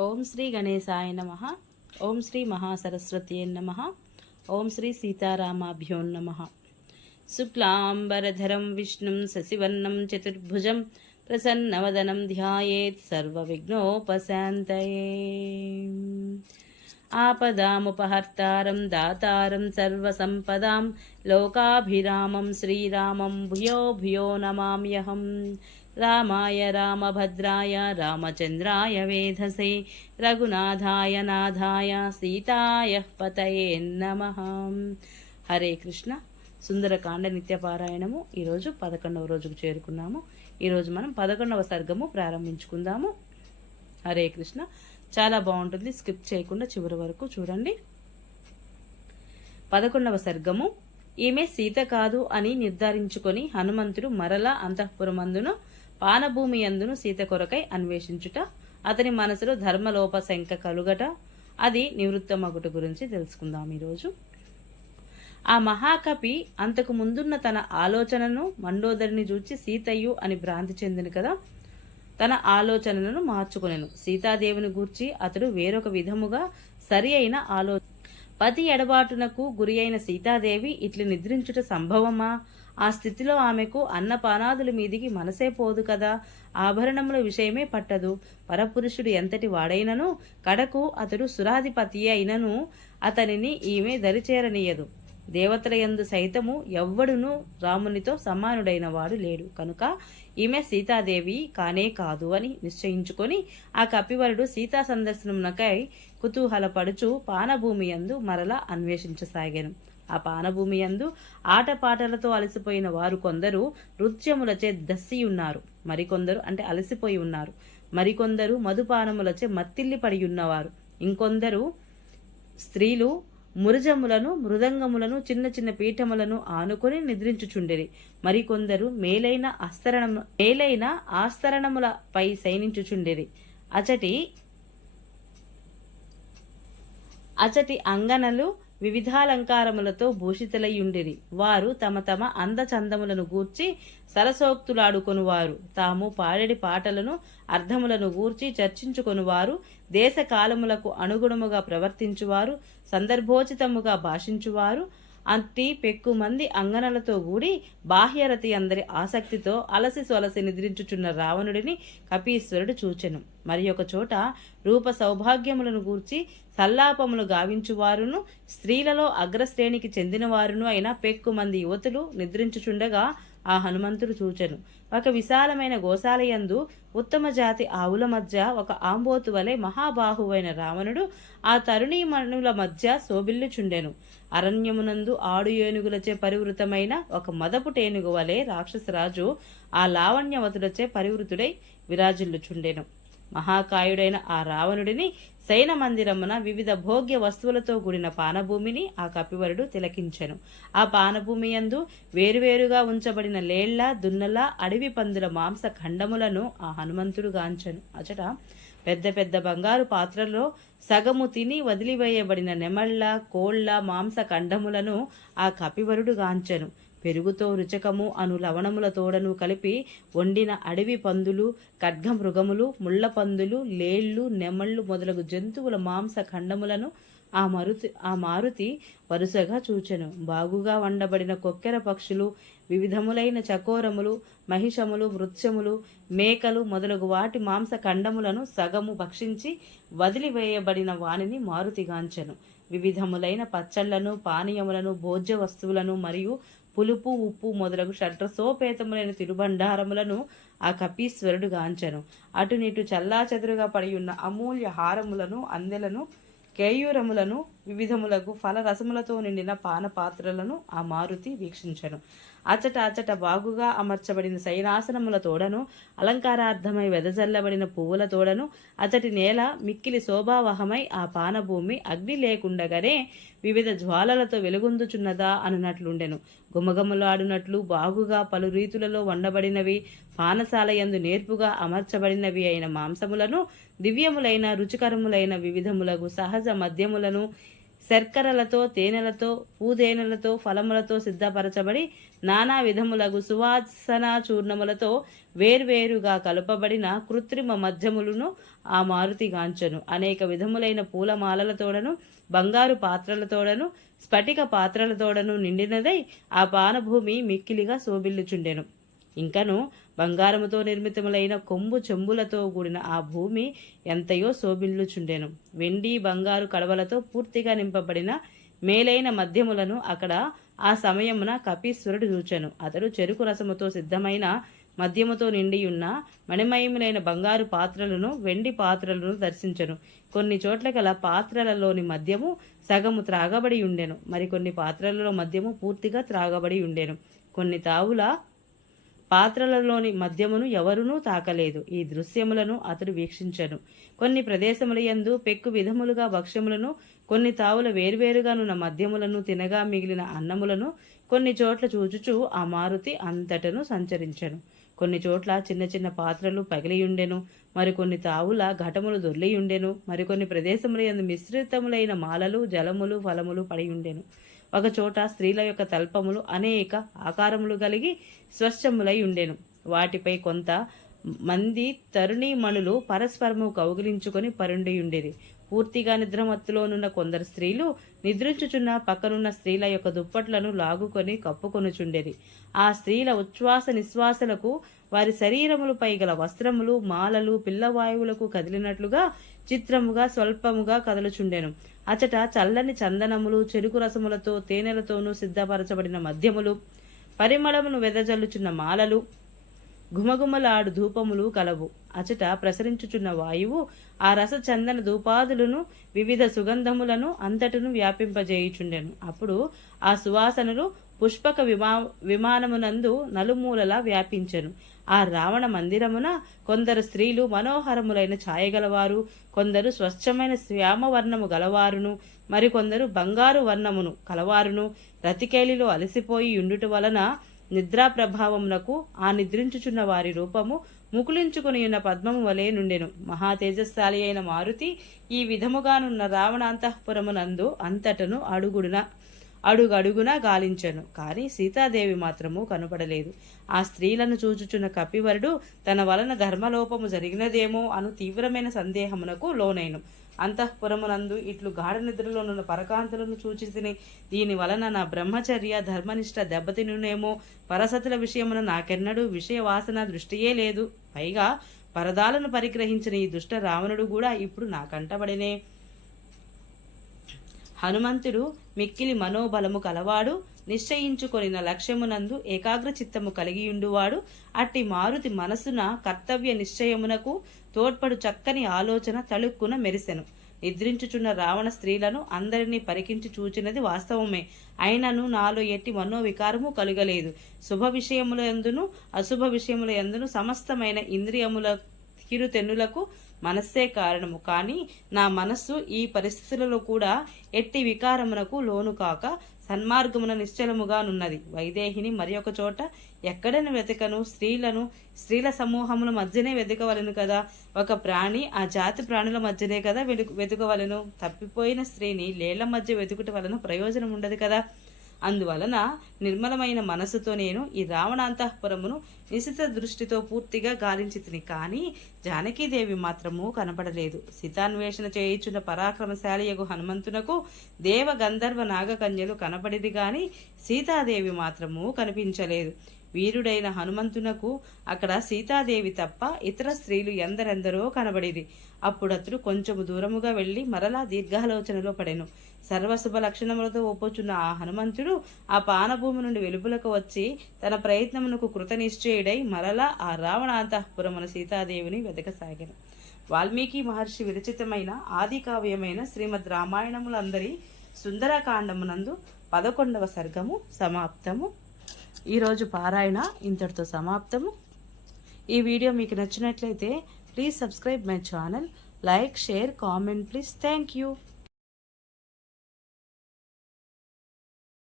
ఓం శ్రీ గణేశాయ నమ. ఓం శ్రీ మహాసరస్వతి నమ. ఓం శ్రీ సీతారామాభ్యో నమ. శుక్లాంబరధరం విష్ణుం శశివర్ణం చతుర్భుజం ప్రసన్నవదనం ధ్యాయేత్ సర్వవిఘ్నోపశాంతయే. ఆపదాముపహర్తారం దాతారం సర్వసంపదాం లోకాభిరామం శ్రీరామం భూయో భూయో నమామ్యహం. రామాయ రామభద్రాయ రామచంద్రాయ వేధసే రఘునాథాయ నాథాయ సీతాయ పతయే నమ. హరే కృష్ణ. సుందరకాండ నిత్యపారాయణము ఈరోజు పదకొండవ రోజుకు చేరుకున్నాము. ఈరోజు మనం పదకొండవ సర్గము ప్రారంభించుకుందాము. హరే కృష్ణ. చాలా బాగుంటుంది స్కిప్ చేయకుండా చివరి వరకు చూడండి. పదకొండవ సర్గము. ఈమె సీత కాదు అని నిర్ధారించుకొని హనుమంతుడు మరలా అంతఃపురమందును పానభూమి ఎందును సీత కొరకై అన్వేషించుట అతని మనసులో ధర్మలోప శంక కలుగట. అది నివృత్తమగుట గురించి తెలుసుకుందాం ఈరోజు. ఆ మహాకవి అంతకు ముందున్న తన ఆలోచనను మండోదరిని చూచి సీతయ్యు అని భ్రాంతి చెందిన కదా. తన ఆలోచనలను మార్చుకొనెను. సీతాదేవిని గూర్చి అతడు వేరొక విధముగా సరి అయిన ఆలోచన పతి ఎడబాటునకు గురి అయిన సీతాదేవి ఇట్లు నిద్రించుట సంభవమా? ఆ స్థితిలో ఆమెకు అన్నపానాదుల మీదికి మనసే పోదు కదా. ఆభరణముల విషయమే పట్టదు. పరపురుషుడు ఎంతటి వాడైనను కడకు అతడు సురాధిపతి అయినను అతనిని ఈమె దరిచేరనీయదు. దేవతల యందు సైతము ఎవ్వడును రామునితో సమానుడైన వాడు లేడు. కనుక ఈమె సీతాదేవి కానే కాదు అని నిశ్చయించుకొని ఆ కపివరుడు సీతా సందర్శనమునకై కుతూహలపడుచు పానభూమి యందు మరలా అన్వేషించసాగాను. ఆ పానభూమి యందు ఆటపాటలతో అలసిపోయిన వారు కొందరు నృత్యములచే దస్సి ఉన్నారు మరికొందరు అంటే అలసిపోయి ఉన్నారు. మరికొందరు మధుపానములచే మత్తిల్లి పడి ఉన్నవారు ఇంకొందరు స్త్రీలు మురుజములను మృదంగములను చిన్న చిన్న పీఠములను ఆనుకొని నిద్రించుచుండిరి. మరికొందరు మేలైన ఆస్తరణము మేలైన ఆస్తరణములపై శయనించుచుండిరి. అచటి అచటి అంగనలు వివిధాలంకారములతో భూషితులయ్యుండిరి వారు తమ తమ అందచందములను గూర్చి సరసోక్తులాడుకొనువారు. తాము పాడెడి పాటలను అర్థములను గూర్చి చర్చించుకొనువారు. దేశ కాలములకు అనుగుణముగా ప్రవర్తించువారు. సందర్భోచితముగా భాషించువారు. అట్టి పెక్కు మంది అంగనలతో కూడి బాహ్యరతి అందరి ఆసక్తితో అలసి సొలసి నిద్రించుచున్న రావణుడిని కపీశ్వరుడు చూచెను. మరి ఒక చోట రూప సౌభాగ్యములను గూర్చి సల్లాపములు గావించువారును స్త్రీలలో అగ్రశ్రేణికి చెందినవారును అయిన పెక్కు మంది యువతులు నిద్రించుచుండగా ఆ హనుమంతుడు చూచెను. ఒక విశాలమైన గోశాలయందు ఉత్తమ జాతి ఆవుల మధ్య ఒక ఆంబోతు వలె మహాబాహువైన రావణుడు ఆ తరుణీమణుల మధ్య శోభిల్లుచుండెను. అరణ్యమునందు ఆడు ఏనుగులచే పరివృతమైన ఒక మదపు టేనుగు వలె రాక్షసరాజు ఆ లావణ్యవతులచే పరివృతుడై విరాజిల్లుచుండెను. మహాకాయుడైన ఆ రావణుడిని శయన మందిరమున వివిధ భోగ్య వస్తువులతో కూడిన పానభూమిని ఆ కపివరుడు తిలకించెను. ఆ పానభూమి యందు వేరువేరుగా ఉంచబడిన లేళ్ళ దున్నల అడవి పందుల మాంస ఖండములను ఆ హనుమంతుడు గాంచెను. అచట పెద్ద పెద్ద బంగారు పాత్రలో సగము తిని వదిలివేయబడిన నెమళ్ళ కోళ్ళ మాంస ఖండములను ఆ కపివరుడు గాంచెను. పెరుగుతో రుచకము అను లవణముల తోడను కలిపి వండిన అడవి పందులు ఖడ్గమృగములు ముళ్ళ పందులు లేళ్ళు నెమళ్ళు మొదలగు జంతువుల మాంస ఖండములను ఆ మరుతి ఆ మారుతి వరుసగా చూచెను. బాగుగా వండబడిన కొక్కెర పక్షులు వివిధములైన చకోరములు మహిషములు మృత్యములు మేకలు మొదలగు వాటి మాంస ఖండములను సగము భక్షించి వదిలివేయబడిన వానిని మారుతిగాంచెను వివిధములైన పచ్చళ్ళను పానీయములను భోజ్య వస్తువులను మరియు పులుపు ఉప్పు మొదలగు షడ్రసోపేతములైన తిరుబండారములను ఆ కపీశ్వరుడు గాంచను. అటునిటు చల్లా చెదురుగా పడి ఉన్న అమూల్య హారములను అందెలను కేయూరములను వివిధములకు ఫలరసములతో నిండిన పాన పాత్రలను ఆ మారుతి వీక్షించను. అచట అచట బాగుగా అమర్చబడిన శైనాసనముల తోడను అలంకారార్థమై వెదజల్లబడిన పువ్వుల తోడను అచటి నేల మిక్కిలి శోభావహమై ఆ పానభూమి అగ్ని లేకుండగానే వివిధ జ్వాలలతో వెలుగొందుచున్నదా అనునట్లుండెను. గుమగములాడునట్లు బాగుగా పలు రీతులలో వండబడినవి పానశాల యందు నేర్పుగా అమర్చబడినవి అయిన మాంసములను దివ్యములైన రుచికరములైన వివిధములకు సహజ మద్యములను శర్కరలతో తేనెలతో పూదేనెలతో ఫలములతో సిద్ధపరచబడి నానా విధములగు సువాసన చూర్ణములతో వేర్వేరుగా కలుపబడిన కృత్రిమ మధ్యములను ఆ మారుతి గాంచెను. అనేక విధములైన పూలమాలలతోడను బంగారు పాత్రలతోడను స్ఫటిక పాత్రలతోడను నిండినదై ఆ పానభూమి మిక్కిలిగా శోభిల్లుచుండెను. ఇంకను బంగారముతో నిర్మితములైన కొమ్ము చెంబులతో కూడిన ఆ భూమి ఎంతయో శోభిల్లుచుండెను. వెండి బంగారు కడవలతో పూర్తిగా నింపబడిన మేలైన మద్యములను అక్కడ ఆ సమయమున కపీశ్వరుడు చూచెను. అతడు చెరుకు రసముతో సిద్ధమైన మద్యముతో నిండియున్న మణిమయములైన బంగారు పాత్రలను వెండి పాత్రలను దర్శించను. కొన్ని చోట్ల గల పాత్రలలోని మద్యము సగము త్రాగబడి ఉండెను మరికొన్ని పాత్రలలో మద్యము పూర్తిగా త్రాగబడి ఉండెను కొన్ని తావుల పాత్రలలోని మద్యమును ఎవరునూ తాకలేదు. ఈ దృశ్యములను అతడు వీక్షించను. కొన్ని ప్రదేశములయందు పెక్కు విధములుగా భక్ష్యములను కొన్ని తావుల వేర్వేరుగానున్న మద్యములను తినగా మిగిలిన అన్నములను కొన్ని చోట్ల చూచుచూ ఆ మారుతి అంతటను సంచరించను. కొన్ని చోట్ల చిన్న చిన్న పాత్రలు పగిలియుండెను మరికొన్ని తావుల ఘటములు దొర్లియుండెను మరికొన్ని ప్రదేశములందు మిశ్రితములైన మాలలు జలములు ఫలములు పడియుండెను. ఒకచోట స్త్రీల యొక్క తల్పములు అనేక ఆకారములు కలిగి స్వచ్ఛములై ఉండెను. వాటిపై కొంత మంది తరుణీమణులు పరస్పరము కౌగిలించుకొని పరుండి ఉండేది. పూర్తిగా నిద్రమత్తులోనున్న కొందరు స్త్రీలు నిద్రించుచున్న పక్కనున్న స్త్రీల యొక్క దుప్పట్లను లాగుకొని కప్పుకొనుచుండేది. ఆ స్త్రీల ఉచ్ఛ్వాస నిశ్వాసలకు వారి శరీరములపై గల వస్త్రములు మాలలు పిల్లవాయువులకు కదిలినట్లుగా చిత్రముగా స్వల్పముగా కదలుచుండెను. అచట చల్లని చందనములు చెరుకు రసములతో తేనెలతోనూ సిద్ధపరచబడిన మద్యములు పరిమళమును వెదజల్లుచున్న మాలలు ఘుమఘుమలాడు ధూపములు కలవు. అచట ప్రసరించుచున్న వాయువు ఆ రస చందన ధూపాదులను వివిధ సుగంధములను అంతటను వ్యాపింపజేయుచుండెను. అప్పుడు ఆ సువాసనలు పుష్పక విమా విమానమునందు నలుమూలలా వ్యాపించను. ఆ రావణ మందిరమున కొందరు స్త్రీలు మనోహరములైన ఛాయగలవారు కొందరు స్వచ్ఛమైన శ్యామవర్ణము గలవారును మరికొందరు బంగారు వర్ణమును కలవారును. రతికేలిలో అలసిపోయి ఉండుట వలన నిద్రా ప్రభావమునకు ఆ నిద్రించుచున్న వారి రూపము ముకులించుకుని ఉన్న పద్మము వలె నుండెను. మహా తేజస్శాలి అయిన మారుతి ఈ విధముగానున్న రావణాంతఃపురమునందు అంతటను అడుగుడున. అడుగడుగునా గాలించెను. కానీ సీతాదేవి మాత్రము కనపడలేదు. ఆ స్త్రీలను చూచుచున్న కపివరుడు తన వలన ధర్మలోపము జరిగినదేమో అను తీవ్రమైన సందేహమునకు లోనైను. అంతఃపురమునందు ఇట్లు గాఢ నిద్రలోనున్న పరకాంతులను సూచితిని దీని వలన నా బ్రహ్మచర్య ధర్మనిష్ట దెబ్బతినునేమో పరసతుల విషయమున నాకెన్నడూ విషయవాసన దృష్టియే లేదు. పైగా పరదాలను పరిగ్రహించిన ఈ దుష్ట రావణుడు కూడా ఇప్పుడు నా కంటబడినే హనుమంతుడు మిక్కిలి మనోబలము కలవాడు నిశ్చయించుకొనిన లక్ష్యమునందు ఏకాగ్ర చిత్తము కలిగియుండువాడు. అట్టి మారుతి మనసున కర్తవ్య నిశ్చయమునకు తోడ్పడు చక్కని ఆలోచన తళుక్కున మెరిసెను. నిద్రించుచున్న రావణ స్త్రీలను అందరినీ పరికించి చూచినది వాస్తవమే. అయినను నాలో ఎట్టి మనోవికారము కలుగలేదు. శుభ విషయముల ఎందును అశుభ విషయముల ఎందును సమస్తమైన ఇంద్రియముల కిరుతెన్నులకు మనస్సే కారణము. కానీ నా మనస్సు ఈ పరిస్థితులలో కూడా ఎట్టి వికారమునకు లోను కాక సన్మార్గమున నిశ్చలముగానున్నది. వైదేహిని మరి ఒక చోట ఎక్కడని వెతకను స్త్రీలను స్త్రీల సమూహముల మధ్యనే వెతకవలను కదా. ఒక ప్రాణి ఆ జాతి ప్రాణుల మధ్యనే కదా వెతుకు వెతుకవలను. తప్పిపోయిన స్త్రీని లేళ్ళ మధ్య వెతుకుట వలన ప్రయోజనం ఉండదు కదా. అందువలన నిర్మలమైన మనసుతో నేను ఈ రావణాంతఃపురమును నిశిత దృష్టితో పూర్తిగా గాలించితిని కానీ జానకీదేవి మాత్రము కనపడలేదు. సీతాన్వేషణ చేయుచున్న పరాక్రమశాలియగు హనుమంతునకు దేవ గంధర్వ నాగకన్యలు కనపడిది గాని సీతాదేవి మాత్రము కనిపించలేదు. వీరుడైన హనుమంతునకు అక్కడ సీతాదేవి తప్ప ఇతర స్త్రీలు ఎందరెందరో కనబడేది. అప్పుడతడు కొంచెము దూరముగా వెళ్ళి మరలా దీర్ఘాలోచనలో పడెను. సర్వశుభ లక్షణములతో ఒప్పుచున్న ఆ హనుమంతుడు ఆ పానభూమి నుండి వెలుపులకు వచ్చి తన ప్రయత్నమునకు కృతనిశ్చయుడై మరలా ఆ రావణాంతఃపురమున సీతాదేవిని వెతకసాగాను వాల్మీకి మహర్షి విరచితమైన ఆది కావ్యమైన శ్రీమద్ రామాయణములందరి సుందరకాండమునందు పదకొండవ సర్గము సమాప్తము. ఈరోజు పారాయణ ఇంతటితో సమాప్తము. ఈ వీడియో మీకు నచ్చినట్లయితే please subscribe my channel like share comment please thank you